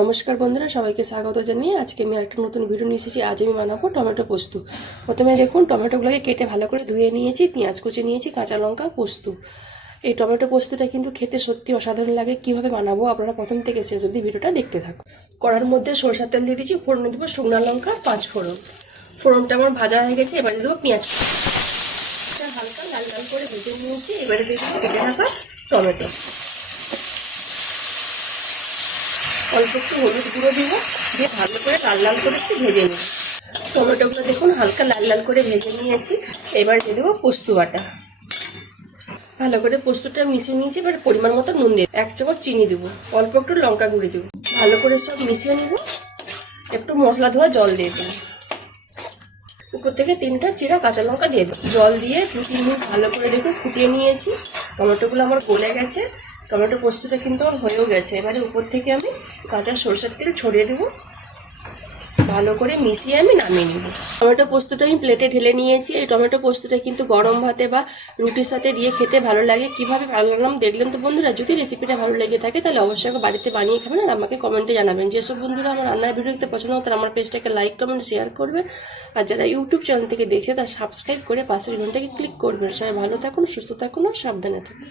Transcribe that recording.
নমস্কার বন্ধুরা, সবাইকে স্বাগত জানিয়ে আজকে আমি একটা নতুন ভিডিও নিয়ে এসেছি। আজ আমি বানাবো টমেটো পোস্ত। প্রথমে দেখুন, টমেটোগুলোকে কেটে ভালো করে ধুয়ে নিয়েছি, পেঁয়াজ কুচি নিয়েছি, কাঁচা লঙ্কা, পোস্ত। এই টমেটো পোস্তটা কিন্তু খেতে সত্যি অসাধারণ লাগে। কিভাবে বানাবো আপনারা প্রথম থেকে শেষ অবধি ভিডিওটা দেখতে থাকুন। কড়ার মধ্যে সরষের তেল দিয়ে দিচ্ছি, ফোড়নে দেবো শুকনো লঙ্কা, 5 ফোড়ন। ফোড়নটা আমার ভাজা হয়ে গেছে, এবারে দেবো পেঁয়াজ। হালকা লাল লাল করে ভেজে নিয়েছি, এবারে দিয়ে দেবো কেটে রাখা টমেটো। অল্প একটু হলুদ গুঁড়ো দিব, দিয়ে ভালো করে লাল লাল করে একটু ভেজে নেব। টমেটোগুলো দেখুন হালকা লাল লাল করে ভেজে নিয়েছি। এবার দিয়ে দেবো পোস্ত বাটা। ভালো করে পোস্তটা মিশিয়ে নিয়েছি। এবার পরিমাণ মতো নুন দিয়ে 1 চামচ চিনি দেবো, অল্প একটু লঙ্কা গুঁড়ি দেবো। ভালো করে সব মিশিয়ে নিব। একটু মশলা ধোয়া জল দিয়ে দেবো। উপর থেকে 3টা চিরা কাঁচা লঙ্কা দিয়ে দেবো। জল দিয়ে 2-3 মিনিট ভালো করে দেখে ফুটিয়ে নিয়েছি। টমেটোগুলো আমার গলে গেছে। টমেটো পোস্তটা কিন্তু আমার হয়েও গেছে। এবারে উপর থেকে আমি কাঁচা সরষের তেল ছড়িয়ে দেবো। ভালো করে মিশিয়ে আমি নামিয়ে নিব। টমেটো পোস্তটা আমি প্লেটে ঢেলে নিয়েছি। এই টমেটো পোস্তটা কিন্তু গরম ভাতে বা রুটির সাথে দিয়ে খেতে ভালো লাগে। কিভাবে বানালাম দেখলেন তো বন্ধুরা। যদি রেসিপিটা ভালো লেগে থাকে তাহলে অবশ্যই বাড়িতে বানিয়ে খাবেন আর আমাকে কমেন্টে জানাবেন। যেসব বন্ধুরা আমার রান্নার ভিডিও দেখতে পছন্দ হয় তারা আমার পেজটাকে লাইক, কমেন্ট, শেয়ার করবেন। আর যারা ইউটিউব চ্যানেল থেকে দেখছে তারা সাবস্ক্রাইব করে পাশের ঘন্টাকে ক্লিক করবেন। সবাই ভালো থাকুন, সুস্থ থাকুন আর সাবধানে থাকুন।